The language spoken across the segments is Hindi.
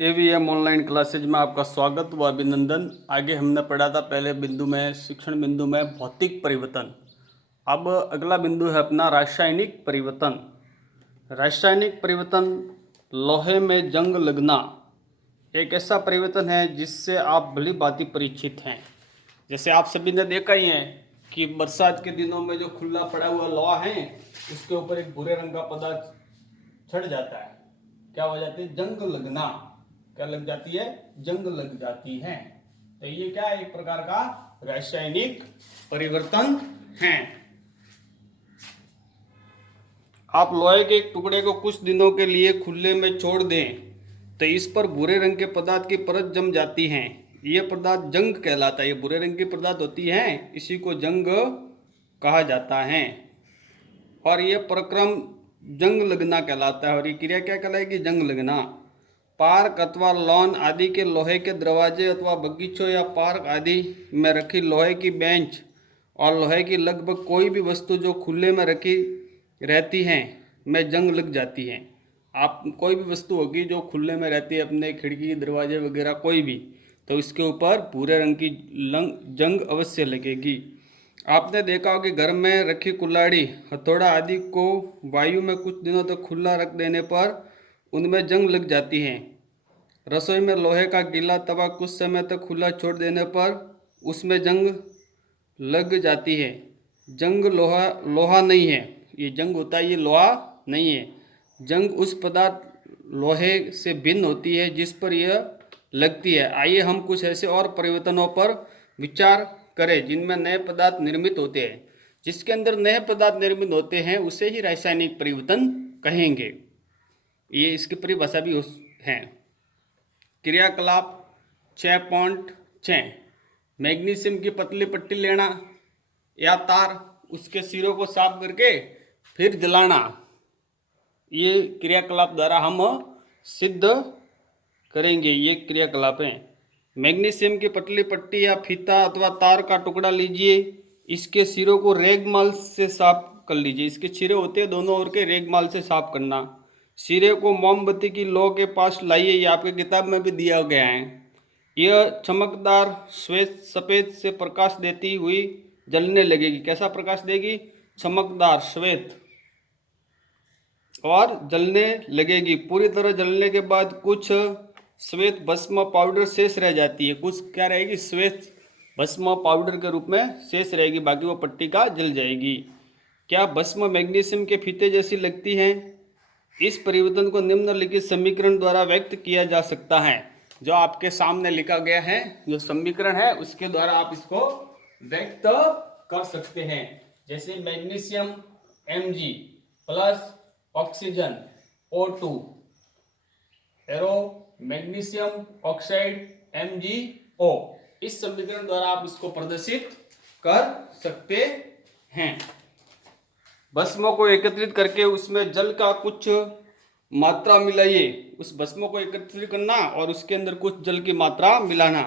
एवीएम ऑनलाइन क्लासेज में आपका स्वागत व अभिनंदन। आगे हमने पढ़ा था पहले बिंदु में, शिक्षण बिंदु में भौतिक परिवर्तन। अब अगला बिंदु है अपना रासायनिक परिवर्तन। रासायनिक परिवर्तन, लोहे में जंग लगना एक ऐसा परिवर्तन है जिससे आप भली भांति परिचित हैं। जैसे आप सभी ने देखा ही है कि बरसात के दिनों में जो खुला पड़ा हुआ लोहा है उसके ऊपर एक भूरे रंग का पदार्थ छड़ जाता है। क्या हो जाती है? जंग लगना। क्या लग जाती है? जंग लग जाती है। तो ये क्या है? एक प्रकार का रासायनिक परिवर्तन है। आप लोहे के एक टुकड़े को कुछ दिनों के लिए खुले में छोड़ दें तो इस पर भूरे रंग के पदार्थ की परत जम जाती है। यह पदार्थ जंग कहलाता है। ये भूरे रंग की पदार्थ होती है, इसी को जंग कहा जाता है। और यह प्रक्रम जंग लगना कहलाता है। और ये क्रिया क्या कहलाएगी? जंग लगना। पार्क अथवा लॉन आदि के लोहे के दरवाजे अथवा बगीचों या पार्क आदि में रखी लोहे की बेंच और लोहे की लगभग कोई भी वस्तु जो खुले में रखी रहती हैं में जंग लग जाती है। आप कोई भी वस्तु होगी जो खुले में रहती है, अपने खिड़की दरवाजे वगैरह कोई भी, तो इसके ऊपर भूरे रंग की जंग अवश्य लगेगी। आपने देखा हो कि घर में रखी कुल्हाड़ी, हथौड़ा आदि को वायु में कुछ दिनों तक खुला रख देने पर उनमें जंग लग जाती है। रसोई में लोहे का गीला तवा कुछ समय तक खुला छोड़ देने पर उसमें जंग लग जाती है। जंग लोहा लोहा नहीं है। ये जंग होता है, ये लोहा नहीं है। जंग उस पदार्थ लोहे से भिन्न होती है जिस पर यह लगती है। आइए हम कुछ ऐसे और परिवर्तनों पर विचार करें जिनमें नए पदार्थ निर्मित होते हैं। जिसके अंदर नए पदार्थ निर्मित होते हैं उसे ही रासायनिक परिवर्तन कहेंगे। ये इसकी परिभाषा भी है। क्रियाकलाप 6.6, मैग्नीशियम की पतली पट्टी लेना या तार, उसके सिरों को साफ करके फिर जलाना, ये क्रियाकलाप द्वारा हम सिद्ध करेंगे। ये क्रियाकलाप हैं। मैग्नीशियम की पतली पट्टी या फीता अथवा तार का टुकड़ा लीजिए, इसके सिरों को रेगमाल से साफ कर लीजिए। इसके सिरे होते हैं दोनों ओर के, रेगमाल से साफ करना। सिरे को मोमबत्ती की लौ के पास लाइए, ये आपकी किताब में भी दिया गया है। यह चमकदार श्वेत सफ़ेद से प्रकाश देती हुई जलने लगेगी। कैसा प्रकाश देगी? चमकदार श्वेत, और जलने लगेगी। पूरी तरह जलने के बाद कुछ श्वेत भस्म पाउडर शेष रह जाती है। कुछ क्या रहेगी? श्वेत भस्म पाउडर के रूप में शेष रहेगी, बाकी वो पट्टी का जल जाएगी। क्या भस्म मैग्नीशियम के फीते जैसी लगती है? इस परिवर्तन को निम्नलिखित समीकरण द्वारा व्यक्त किया जा सकता है। जो आपके सामने लिखा गया है, जो समीकरण है, उसके द्वारा आप इसको व्यक्त कर सकते हैं। जैसे magnesium Mg plus oxygen O2 arrow magnesium oxide MgO, इस समीकरण द्वारा आप इसको प्रदर्शित कर सकते हैं। भस्म को एकत्रित करके उसमें जल का कुछ मात्रा मिलाइए। उस भस्म को एकत्रित करना और उसके अंदर कुछ जल की मात्रा मिलाना।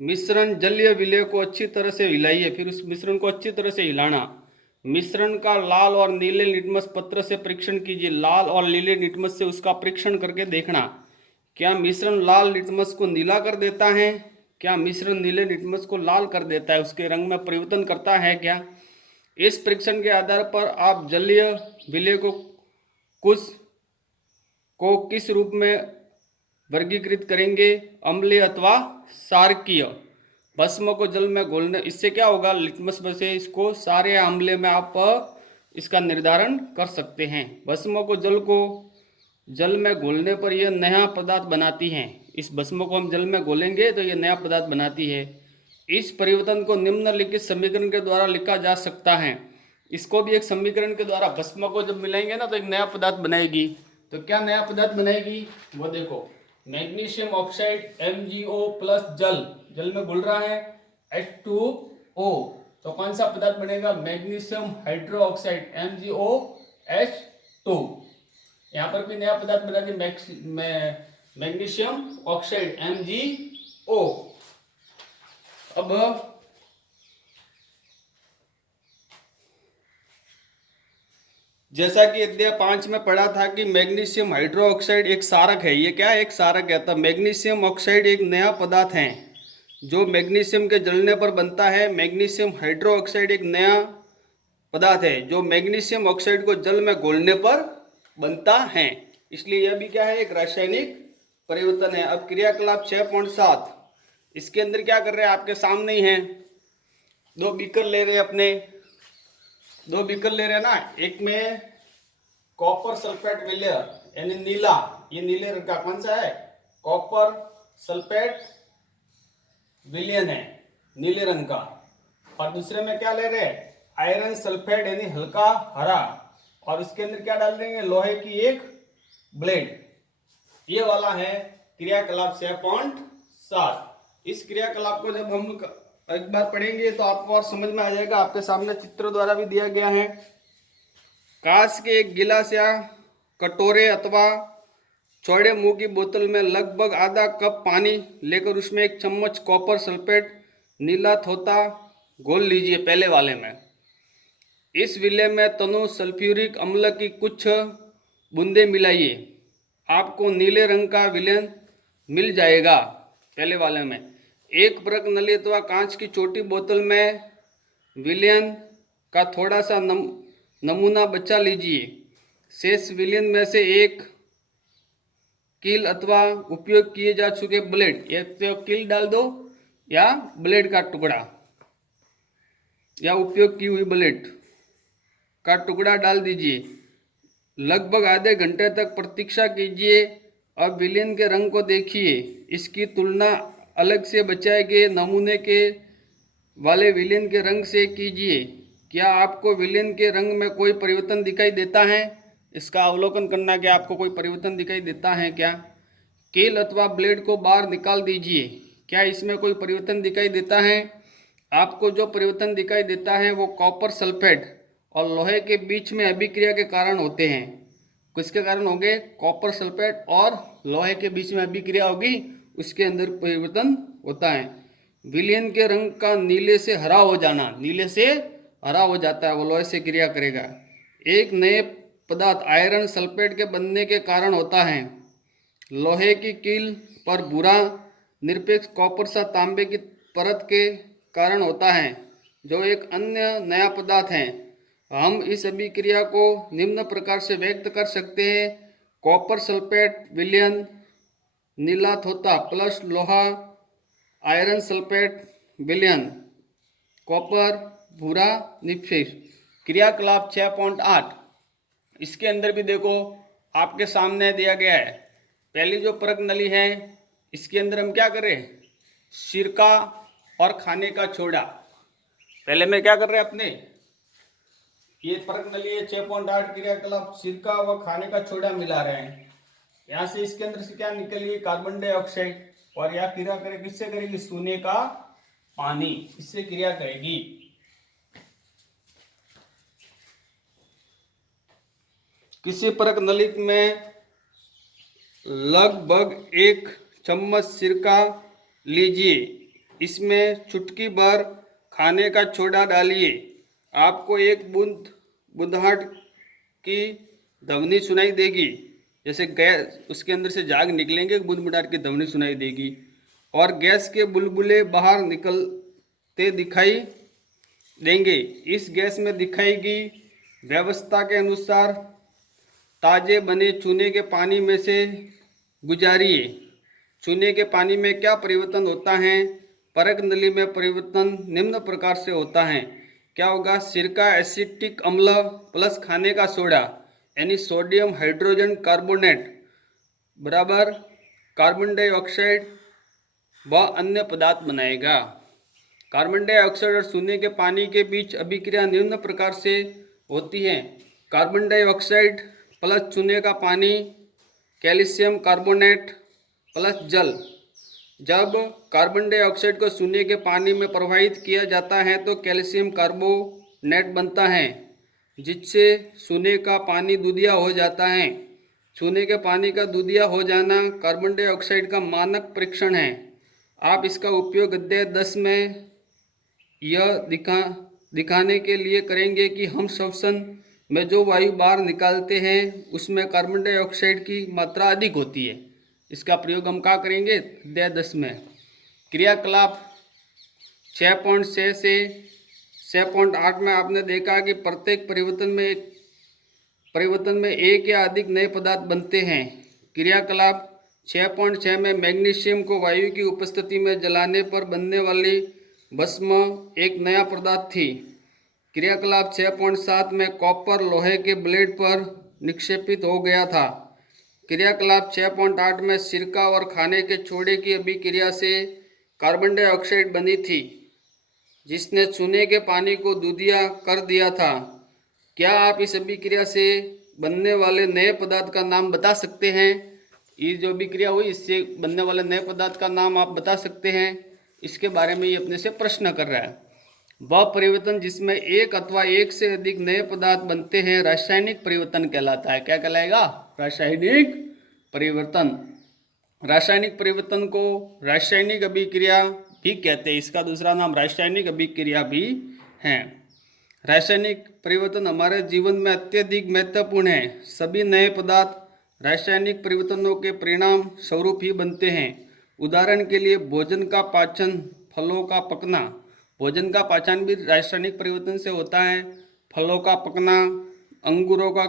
मिश्रण जलीय विलय को अच्छी तरह से हिलाइए, फिर उस मिश्रण को अच्छी तरह से हिलाना। मिश्रण का लाल और नीले लिटमस पत्र से परीक्षण कीजिए। लाल और नीले लिटमस से उसका परीक्षण करके देखना, क्या मिश्रण लाल लिटमस को नीला कर देता है? क्या मिश्रण नीले लिटमस को लाल कर देता है? उसके रंग में परिवर्तन करता है क्या? इस परीक्षण के आधार पर आप जलीय विलय को किस रूप में वर्गीकृत करेंगे? अम्लीय अथवा क्षारकीय। भस्म को जल में घोलने, इससे क्या होगा? लिटमस से इसको क्षार या अम्लीय में आप इसका निर्धारण कर सकते हैं। भस्म को जल में घोलने पर यह नया पदार्थ बनाती है। इस भस्म को हम जल में घोलेंगे तो यह नया पदार्थ बनाती है। इस परिवर्तन को निम्नलिखित समीकरण के द्वारा लिखा जा सकता है। इसको भी एक समीकरण के द्वारा, भस्म को जब मिलाएंगे ना तो एक नया पदार्थ बनाएगी। तो क्या नया पदार्थ बनाएगी वो देखो। मैग्नीशियम ऑक्साइड MgO प्लस जल में घुल रहा है H2O, तो कौन सा पदार्थ बनेगा? Magnesium hydro oxide MgOH2। यहाँ पर भी नया पदार्थ बना दी, मैग्नीशियम ऑक्साइड MgO। अब जैसा कि अध्याय 5 में पढ़ा था कि मैग्नीशियम हाइड्रोक्साइड एक क्षारक है। ये क्या है? एक क्षारक है। तो मैग्नीशियम ऑक्साइड एक नया पदार्थ है जो मैग्नीशियम के जलने पर बनता है। मैग्नीशियम हाइड्रोक्साइड एक नया पदार्थ है जो मैग्नीशियम ऑक्साइड को जल में घोलने पर बनता है। इसलिए यह भी क्या है? एक रासायनिक परिवर्तन है। अब क्रियाकलाप 6.7, इसके अंदर क्या कर रहे हैं? आपके सामने ही है। दो बीकर ले रहे हैं अपने, दो बीकर ले रहे हैं ना। एक में कॉपर सल्फेट विलेयर यानी नीला, ये नीले रंग का कौन सा है? कॉपर सल्फेट विलियन है, नीले रंग का। और दूसरे में क्या ले रहे हैं? आयरन सल्फेट यानी हल्का हरा। और उसके अंदर क्या डाल देंगे? लोहे की एक ब्लेड। ये वाला है क्रियाकलाप 6.7। इस क्रियाकलाप को जब हम एक बार पढ़ेंगे तो आपको और समझ में आ जाएगा। आपके सामने चित्र द्वारा भी दिया गया है। कांच के एक गिलास या कटोरे अथवा चौड़े मुंह की बोतल में लगभग आधा कप पानी लेकर उसमें एक चम्मच कॉपर सल्फेट नीला थोथा घोल लीजिए। पहले वाले में इस विलय में तनु सल्फ्यूरिक अम्ल की कुछ बूंदें मिलाइए। आपको नीले रंग का विलयन मिल जाएगा। पहले वाले में एक परत नली अथवा कांच की छोटी बोतल में विलयन का थोड़ा सा नमूना बचा लीजिए। शेष विलयन में से एक कील अथवा उपयोग किए जा चुके ब्लेड, या तो कील डाल दो या ब्लेड का टुकड़ा या उपयोग की हुई ब्लेड का टुकड़ा डाल दीजिए। लगभग आधे घंटे तक प्रतीक्षा कीजिए। अब विलयन के रंग को देखिए। इसकी तुलना अलग से बचाए गए नमूने के वाले विलयन के रंग से कीजिए। क्या आपको विलयन के रंग में कोई परिवर्तन दिखाई देता है? इसका अवलोकन करना कि आपको कोई परिवर्तन दिखाई देता है क्या। कील अथवा ब्लेड को बाहर निकाल दीजिए। क्या इसमें कोई परिवर्तन दिखाई देता है? आपको जो परिवर्तन दिखाई देता है वो कॉपर सल्फेट और लोहे के बीच में अभिक्रिया के कारण होते हैं। किसके कारण होंगे? कॉपर सल्फेट और लोहे के बीच में अभिक्रिया होगी, उसके अंदर परिवर्तन होता है। विलयन के रंग का नीले से हरा हो जाना, नीले से हरा हो जाता है, वो लोहे से क्रिया करेगा। एक नए पदार्थ आयरन सल्फेट के बनने के कारण होता है। लोहे की कील पर भूरा निरपेक्ष कॉपर सा तांबे की परत के कारण होता है जो एक अन्य नया पदार्थ है। हम इस अभिक्रिया को निम्न प्रकार से व्यक्त कर सकते हैं। कॉपर सल्फेट विलयन नीला थोथा प्लस लोहा आयरन सल्फेट विलयन कॉपर भूरा निरपेक्ष। क्रियाकलाप 6.8, इसके अंदर भी देखो आपके सामने दिया गया है। पहली जो परत नली है इसके अंदर हम क्या करें? सिरका और खाने का सोडा। पहले में क्या कर रहे हैं अपने? ये परत नली है 6.8 क्रियाकलाप, सिरका व खाने का सोडा मिला रहे हैं। यहाँ से इसके अंदर से क्या निकलेगी? Carbon dioxide. और यह क्रिया करेगी, किससे करेगी? सोने का पानी, इससे क्रिया करेगी। किसी परत नली में लगभग 1 चम्मच सिरका लीजिए। इसमें चुटकी भर खाने का सोडा डालिए। आपको एक बूंदाहट की ध्वनि सुनाई देगी। जैसे गैस, उसके अंदर से झाग निकलेंगे, बूंदाहट की ध्वनि सुनाई देगी। और गैस के बुलबुले बाहर निकलते दिखाई देंगे। इस गैस में दिखाई गई व्यवस्था के अनुसार ताजे बने चूने के पानी में से गुजारिए। चूने के पानी में क्या परिवर्तन होता है? परत नली में परिवर्तन निम्न प्रकार से होता है। क्या होगा? सिरका एसिटिक अम्ल प्लस खाने का सोडा यानी सोडियम हाइड्रोजन कार्बोनेट बराबर कार्बन डाइऑक्साइड व अन्य पदार्थ बनाएगा। कार्बन डाइऑक्साइड और चूने के पानी के बीच अभिक्रिया निम्न प्रकार से होती है। कार्बन डाइऑक्साइड प्लस चूने का पानी, कैल्शियम कार्बोनेट प्लस जल। जब कार्बन डाइऑक्साइड को चूने के पानी में प्रवाहित किया जाता है तो कैल्शियम कार्बोनेट बनता है, जिससे चूने का पानी दूधिया हो जाता है। चूने के पानी का दूधिया हो जाना कार्बन डाइऑक्साइड का मानक परीक्षण है। आप इसका उपयोग अध्याय 10 में यह दिखाने के लिए करेंगे कि हम श्वसन में जो वायु बाहर निकालते हैं उसमें कार्बन डाइऑक्साइड की मात्रा अधिक होती है। इसका प्रयोग हम क्या करेंगे अध्याय 10 में। क्रियाकलाप 6.6 से 6.8 में आपने देखा कि प्रत्येक परिवर्तन में एक या अधिक नए पदार्थ बनते हैं। क्रियाकलाप 6.6 में मैग्नीशियम को वायु की उपस्थिति में जलाने पर बनने वाली भस्म एक नया पदार्थ थी। क्रियाकलाप 6.7 में कॉपर लोहे के ब्लेड पर निक्षेपित हो गया था। क्रियाकलाप 6.8 में सिरका और खाने के छोड़े की अभिक्रिया से कार्बन डाइऑक्साइड बनी थी, जिसने चूने के पानी को दूधिया कर दिया था। क्या आप इस अभिक्रिया से बनने वाले नए पदार्थ का नाम बता सकते हैं? ये जो अभिक्रिया हुई इससे बनने वाले नए पदार्थ का नाम आप बता सकते हैं? इसके बारे में ये अपने से प्रश्न कर रहा है। वह परिवर्तन जिसमें एक अथवा एक से अधिक नए पदार्थ बनते हैं रासायनिक परिवर्तन कहलाता है। क्या कहलाएगा? रासायनिक परिवर्तन। रासायनिक परिवर्तन को रासायनिक अभिक्रिया भी कहते हैं। इसका दूसरा नाम रासायनिक अभिक्रिया भी है। रासायनिक परिवर्तन हमारे जीवन में अत्यधिक महत्वपूर्ण है। सभी नए पदार्थ रासायनिक परिवर्तनों के परिणाम स्वरूप ही बनते हैं। उदाहरण के लिए भोजन का पाचन, फलों का पकना। भोजन का पाचन भी रासायनिक परिवर्तन से होता है। फलों का पकना, अंगूरों का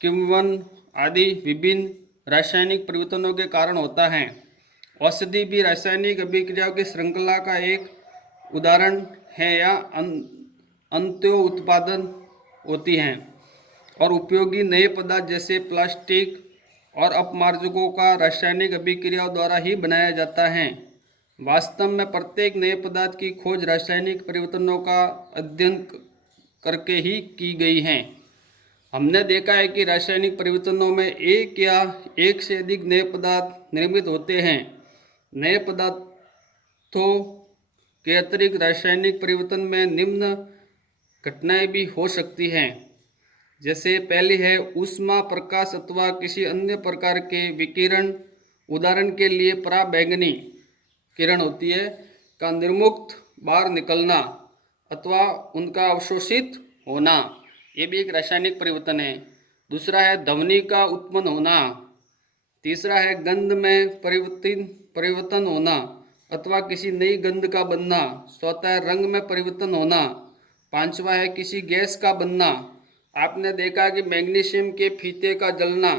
किण्वन आदि विभिन्न रासायनिक परिवर्तनों के कारण होता है। औषधि भी रासायनिक अभिक्रियाओं की श्रृंखला का एक उदाहरण है या अंत्यो उत्पादन होती हैं। और उपयोगी नए पदार्थ जैसे प्लास्टिक और अपमार्जकों का रासायनिक अभिक्रियाओं द्वारा ही बनाया जाता है। वास्तव में प्रत्येक नए पदार्थ की खोज रासायनिक परिवर्तनों का अध्ययन करके ही की गई है। हमने देखा है कि रासायनिक परिवर्तनों में एक या एक से अधिक नए पदार्थ निर्मित होते हैं। नए पदार्थों के अतिरिक्त रासायनिक परिवर्तन में निम्न घटनाएं भी हो सकती हैं। जैसे पहली है ऊष्मा, प्रकाश अथवा किसी अन्य प्रकार के विकिरण। उदाहरण के लिए पराबैंगनी किरण होती है का निर्मुक्त बाहर निकलना अथवा उनका अवशोषित होना, ये भी एक रासायनिक परिवर्तन है। दूसरा है ध्वनि का उत्पन्न होना। तीसरा है गंध में परिवर्तन होना अथवा किसी नई गंध का बनना। चौथा है रंग में परिवर्तन होना। पांचवा है किसी गैस का बनना। आपने देखा कि मैग्नीशियम के फीते का जलना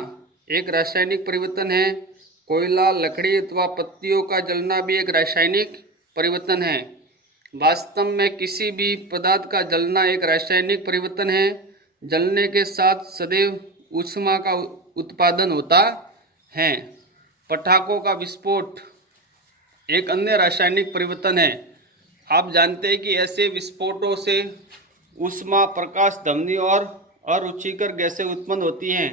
एक रासायनिक परिवर्तन है। कोयला, लकड़ी अथवा पत्तियों का जलना भी एक रासायनिक परिवर्तन है। वास्तव में किसी भी पदार्थ का जलना एक रासायनिक परिवर्तन है। जलने के साथ सदैव ऊष्मा का उत्पादन होता है। पटाखों का विस्फोट एक अन्य रासायनिक परिवर्तन है। आप जानते हैं कि ऐसे विस्फोटों से ऊष्मा, प्रकाश, ध्वनि और अरुचिकर गैसें उत्पन्न होती हैं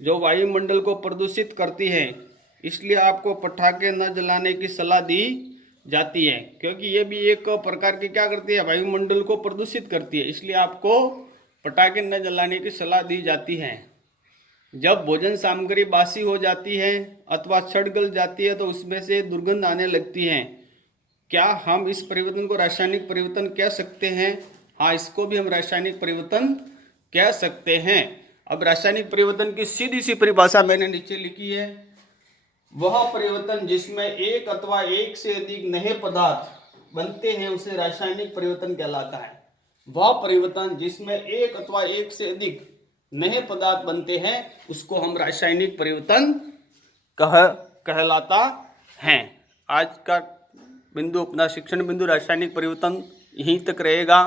जो वायुमंडल को प्रदूषित करती हैं। इसलिए आपको पटाखे न जलाने की सलाह दी जाती है, क्योंकि ये भी एक प्रकार की क्या करती है, वायुमंडल को प्रदूषित करती है। इसलिए आपको पटाखे न जलाने की सलाह दी जाती है। जब भोजन सामग्री बासी हो जाती है अथवा सड़ गल जाती है तो उसमें से दुर्गंध आने लगती है। क्या हम इस परिवर्तन को रासायनिक परिवर्तन कह सकते हैं? हाँ, इसको भी हम रासायनिक परिवर्तन कह सकते हैं। अब रासायनिक परिवर्तन की सीधी सी परिभाषा मैंने नीचे लिखी है। वह परिवर्तन जिसमें एक अथवा एक से अधिक नए पदार्थ बनते हैं उसे रासायनिक परिवर्तन कहलाता है। वह परिवर्तन जिसमें एक अथवा एक से अधिक नए पदार्थ बनते हैं उसको हम रासायनिक परिवर्तन कहलाता है। आज का बिंदु, अपना शिक्षण बिंदु रासायनिक परिवर्तन यहीं तक रहेगा।